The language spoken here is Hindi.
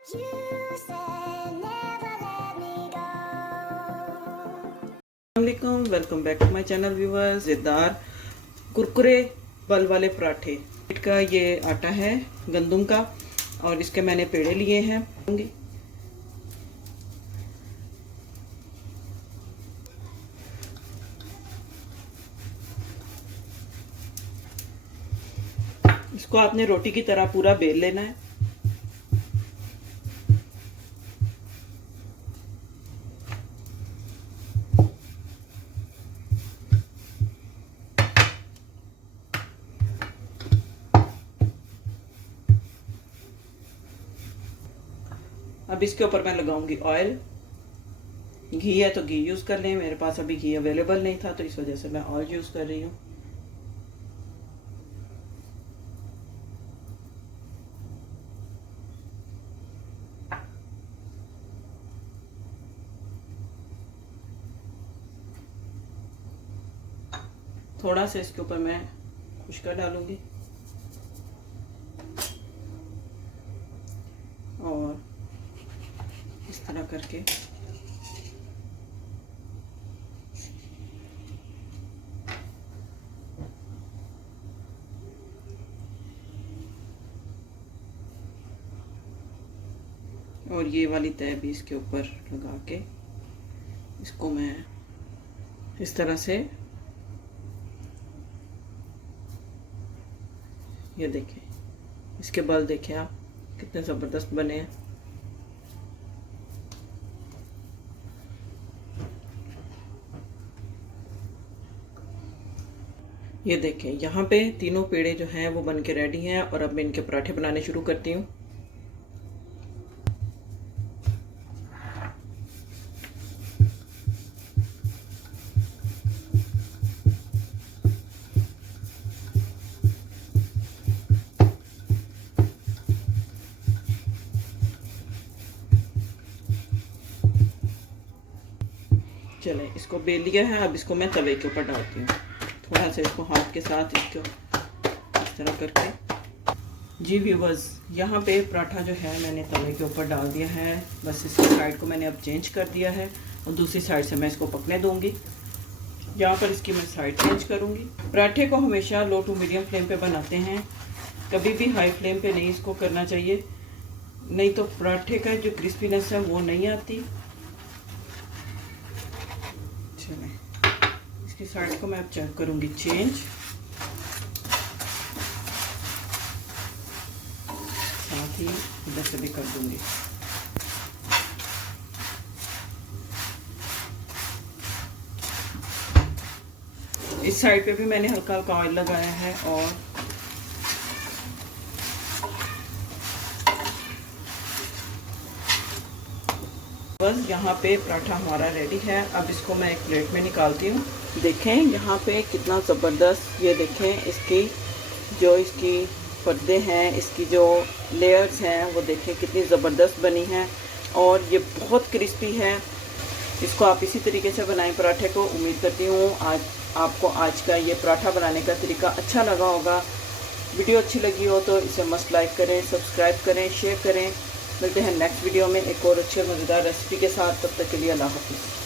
अस्सलामुअलैकुम, welcome back to my channel viewers. ज़ेदार कुरकुरे बल वाले पराठे का ये आटा है गंदम का, और इसके मैंने पेड़े लिए हैं। इसको आपने रोटी की तरह पूरा बेल लेना है। अब इसके ऊपर मैं लगाऊंगी ऑयल। घी है तो घी यूज़ कर लें, मेरे पास अभी घी अवेलेबल नहीं था तो इस वजह से मैं ऑयल यूज़ कर रही हूँ। थोड़ा सा इसके ऊपर मैं खुशका डालूंगी और इस तरह करके और ये वाली तह भी इसके ऊपर लगा के इसको मैं इस तरह से, ये देखें इसके बल देखें आप कितने ज़बरदस्त बने हैं। ये देखें यहाँ पे तीनों पेड़े जो हैं वो बन के रेडी हैं और अब मैं इनके पराठे बनाने शुरू करती हूँ। चले इसको बेल लिया है, अब इसको मैं तवे के ऊपर डालती हूँ। थोड़ा सा इसको हाथ के साथ इसको इस तरह करके। जी व्यूवर्स, यहाँ पे पराठा जो है मैंने तवे के ऊपर डाल दिया है। बस इसकी साइड को मैंने अब चेंज कर दिया है और दूसरी साइड से मैं इसको पकने दूंगी। यहाँ पर इसकी मैं साइड चेंज करूँगी। पराठे को हमेशा लो टू मीडियम फ्लेम पे बनाते हैं, कभी भी हाई फ्लेम पे नहीं इसको करना चाहिए, नहीं तो पराठे का जो क्रिस्पीनेस है वो नहीं आती। इसकी साइड को मैं अब चेक करूंगी चेंज। साथ ही इधर से भी कर दूंगी। इस साइड पे भी मैंने हल्का हल्का ऑयल लगाया है और बस यहाँ पे पराठा हमारा रेडी है। अब इसको मैं एक प्लेट में निकालती हूँ। देखें यहाँ पे कितना ज़बरदस्त, ये देखें इसकी जो इसकी पर्दे हैं, इसकी जो लेयर्स हैं वो देखें कितनी ज़बरदस्त बनी हैं और ये बहुत क्रिस्पी है। इसको आप इसी तरीके से बनाएं पराठे को। उम्मीद करती हूँ आज आपको आज का ये पराठा बनाने का तरीका अच्छा लगा होगा। वीडियो अच्छी लगी हो तो इसे मस्ट लाइक करें, सब्सक्राइब करें, शेयर करें। मिलते हैं नेक्स्ट वीडियो में एक और अच्छे मज़ेदार रेसिपी के साथ। तब तक के लिए अल्लाह हाफ़िज़।